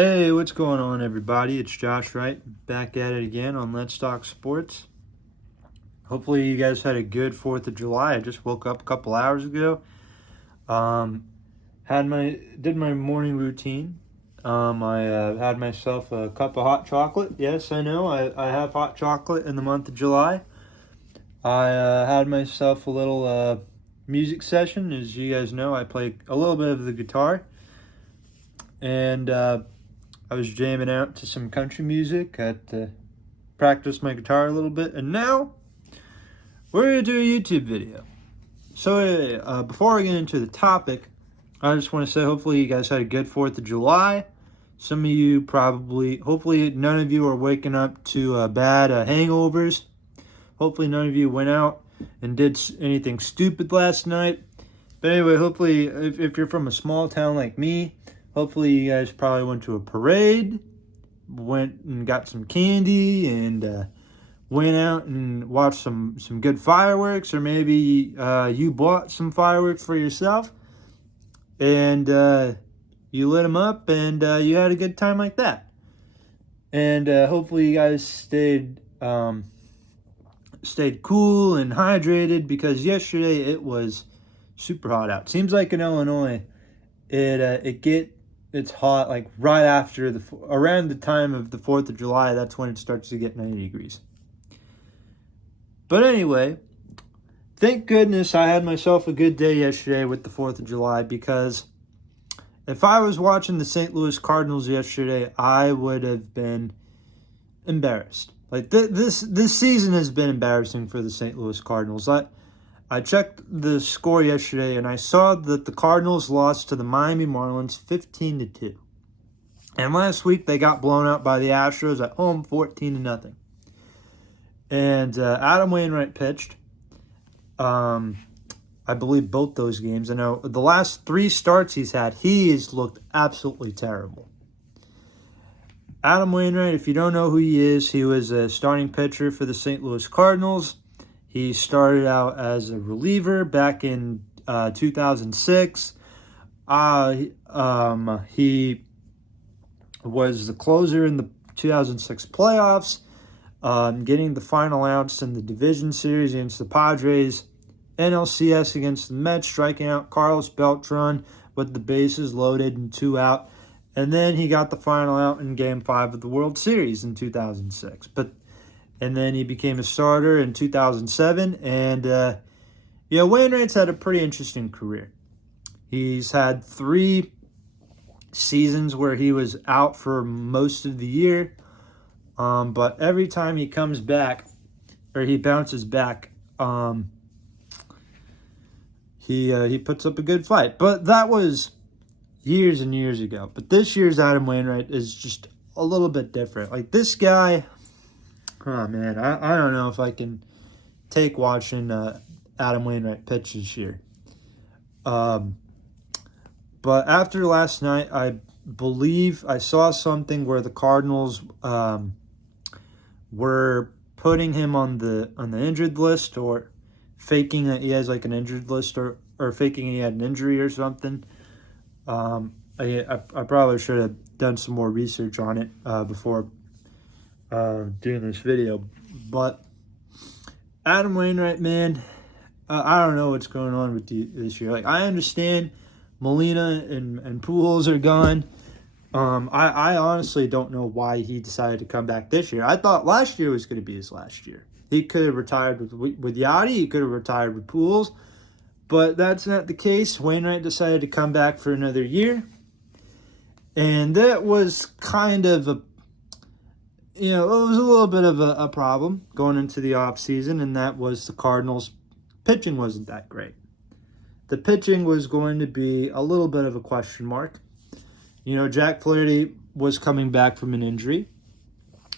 Hey, what's going on, everybody? It's Josh Wright back at it again on Let's Talk Sports. Hopefully, you guys had a good 4th of July. I just woke up a couple hours ago. Um, did my morning routine. I had myself a cup of hot chocolate. Yes, I know. I have hot chocolate in the month of July. I had myself a little music session. As you guys know, I play a little bit of the guitar. And I was jamming out to some country music. I had to practice my guitar a little bit, and now we're gonna do a YouTube video. So before I get into the topic, I just want to say hopefully you guys had a good 4th of July. Some of you hopefully none of you are waking up to bad hangovers. Hopefully none of you went out and did anything stupid last night. But anyway, hopefully if you're from a small town like me, hopefully you guys probably went to a parade, went and got some candy, and went out and watched some good fireworks, or maybe you bought some fireworks for yourself, and you lit them up, and you had a good time like that. And hopefully you guys stayed cool and hydrated, because yesterday it was super hot out. Seems like in Illinois, it's hot like right after around the time of the 4th of July. That's when it starts to get 90 degrees. But anyway, thank goodness I had myself a good day yesterday with the 4th of July, because if I was watching the St. Louis Cardinals yesterday, I would have been embarrassed. Like this season has been embarrassing for the St. Louis Cardinals. I checked the score yesterday, and I saw that the Cardinals lost to the Miami Marlins 15-2. And last week they got blown out by the Astros at home 14-0. And Adam Wainwright pitched. I believe both those games. I know the last 3 starts he's had, he has looked absolutely terrible. Adam Wainwright, if you don't know who he is, he was a starting pitcher for the St. Louis Cardinals. He started out as a reliever back in 2006. He was the closer in the 2006 playoffs, getting the final outs in the division series against the Padres, NLCS against the Mets, striking out Carlos Beltran with the bases loaded and 2 out. And then he got the final out in Game 5 of the World Series in 2006. And then he became a starter in 2007. And, Wainwright's had a pretty interesting career. He's had 3 seasons where he was out for most of the year. But every time he comes back, or he bounces back, he puts up a good fight. But that was years and years ago. But this year's Adam Wainwright is just a little bit different. Like, this guy, oh man, I don't know if I can take watching Adam Wainwright pitch this year. But after last night, I believe I saw something where the Cardinals were putting him on the injured list, or faking that he has like an injured list, or faking he had an injury or something. I probably should have done some more research on it before doing this video. But Adam Wainwright, man, I don't know what's going on with this year. Like, I understand Molina and Pujols are gone. I honestly don't know why he decided to come back this year. I thought last year was going to be his last year. He could have retired with Yachty. He could have retired with Pujols. But that's not the case. Wainwright decided to come back for another year. And that was kind of it was a little bit of a problem going into the offseason, and that was the Cardinals' pitching wasn't that great. The pitching was going to be a little bit of a question mark. Jack Flaherty was coming back from an injury.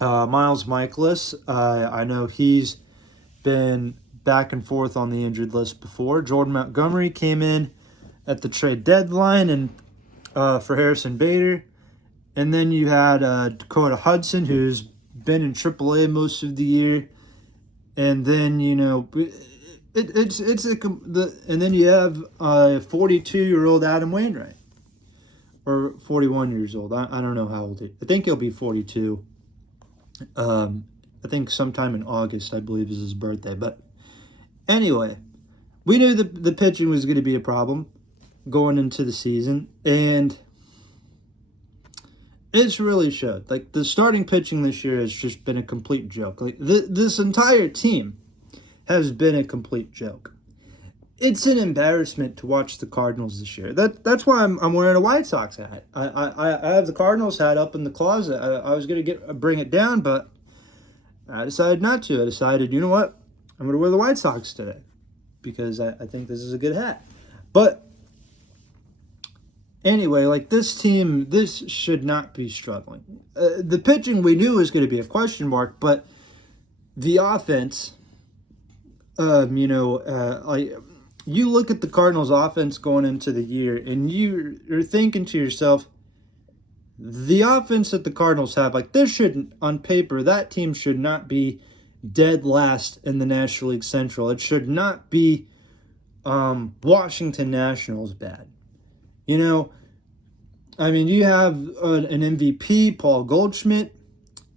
Miles Michaelis, I know he's been back and forth on the injured list before. Jordan Montgomery came in at the trade deadline and for Harrison Bader. And then you had Dakota Hudson, who's been in AAA most of the year. And then, and then you have 42-year-old Adam Wainwright. or 41 years old. I don't know how old I think he'll be 42. I think sometime in August, I believe, is his birthday. But anyway, we knew the pitching was going to be a problem going into the season, and it's really showed. Like, the starting pitching this year has just been a complete joke. Like, this entire team has been a complete joke. It's an embarrassment to watch the Cardinals this year. That's why I'm wearing a White Sox hat. I have the Cardinals hat up in the closet. I was gonna bring it down, but I decided not to. I decided, you know what? I'm gonna wear the White Sox today because I think this is a good hat. But anyway, like, this team, this should not be struggling. The pitching we knew was going to be a question mark, but the offense, you look at the Cardinals' offense going into the year, and you're thinking to yourself, the offense that the Cardinals have, like, this shouldn't, on paper, that team should not be dead last in the National League Central. It should not be Washington Nationals bad. You know, I mean, you have an MVP, Paul Goldschmidt.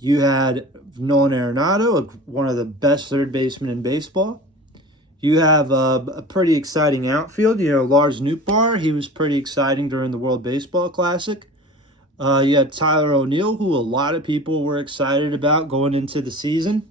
You had Nolan Arenado, one of the best third basemen in baseball. You have a pretty exciting outfield. You know, Lars Nootbaar, he was pretty exciting during the World Baseball Classic. You had Tyler O'Neill, who a lot of people were excited about going into the season.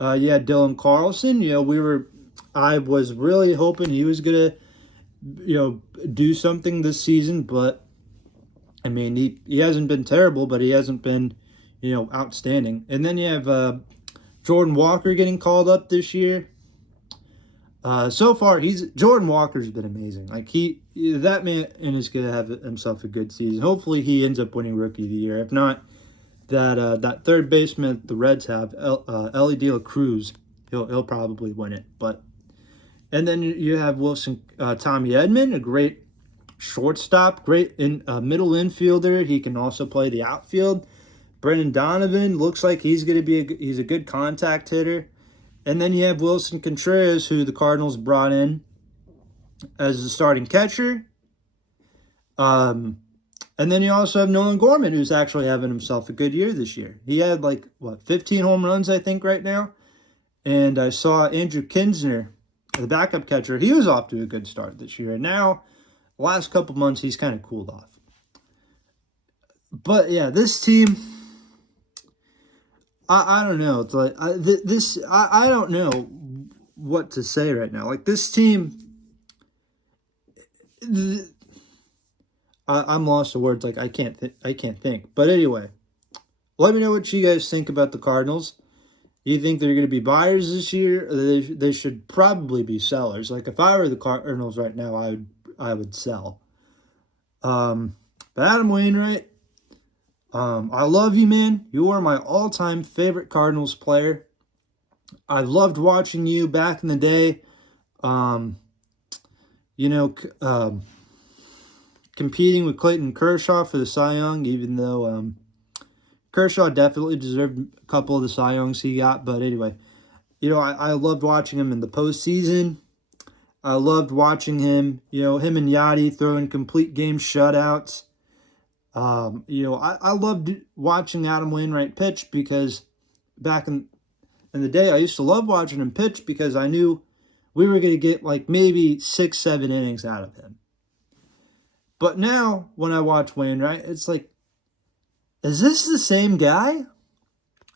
You had Dylan Carlson. You know, I was really hoping he was going to, do something this season, but I mean, he hasn't been terrible, but he hasn't been, outstanding. And then you have Jordan Walker getting called up this year. So far, Jordan Walker's been amazing. Like, that man is going to have himself a good season. Hopefully, he ends up winning Rookie of the Year. If not, that third baseman the Reds have, Ellie De La Cruz, he'll probably win it. And then you have Tommy Edman, a great shortstop, great middle infielder. He can also play the outfield. Brendan Donovan looks like he's going to be he's a good contact hitter. And then you have Wilson Contreras, who the Cardinals brought in as the starting catcher. And then you also have Nolan Gorman, who's actually having himself a good year this year. He had 15 home runs, I think, right now. And I saw Andrew Kinsner, the backup catcher. He was off to a good start this year. And now, the last couple months, he's kind of cooled off. But yeah, this team, I don't know. It's like I don't know what to say right now. Like, this team, I'm lost for words. Like, I can't think. But anyway, let me know what you guys think about the Cardinals. Do you think they're going to be buyers this year? Or they should probably be sellers. Like, if I were the Cardinals right now, I would sell. But Adam Wainwright, I love you, man. You are my all-time favorite Cardinals player. I've loved watching you back in the day. Competing with Clayton Kershaw for the Cy Young, even though Kershaw definitely deserved a couple of the Cy Youngs he got. But anyway, I loved watching him in the postseason. I loved watching him, him and Yachty throwing complete game shutouts. I loved watching Adam Wainwright pitch because back in the day, I used to love watching him pitch because I knew we were going to get maybe 6-7 innings out of him. But now, when I watch Wainwright, it's like, is this the same guy?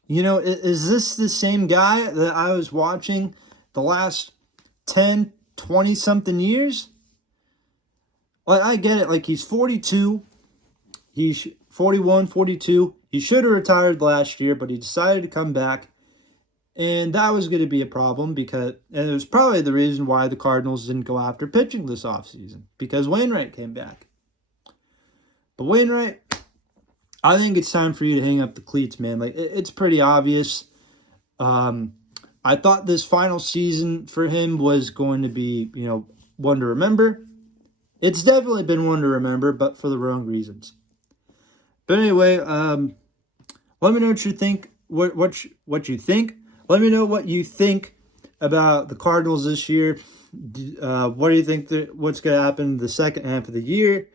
Is this the same guy that I was watching the last 10, 20-something years? Like, I get it. Like, he's 42. He's 41, 42. He should have retired last year, but he decided to come back. And that was going to be a problem and it was probably the reason why the Cardinals didn't go after pitching this offseason, because Wainwright came back. But Wainwright, I think it's time for you to hang up the cleats, man. Like, it's pretty obvious. I thought this final season for him was going to be, one to remember. It's definitely been one to remember, but for the wrong reasons. But anyway, let me know what you think. What you think? Let me know what you think about the Cardinals this year. What do you think? What's going to happen the second half of the year?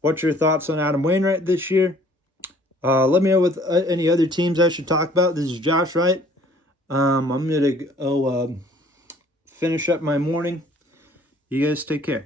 What's your thoughts on Adam Wainwright this year? Let me know with any other teams I should talk about. This is Josh Wright. I'm going to go finish up my morning. You guys take care.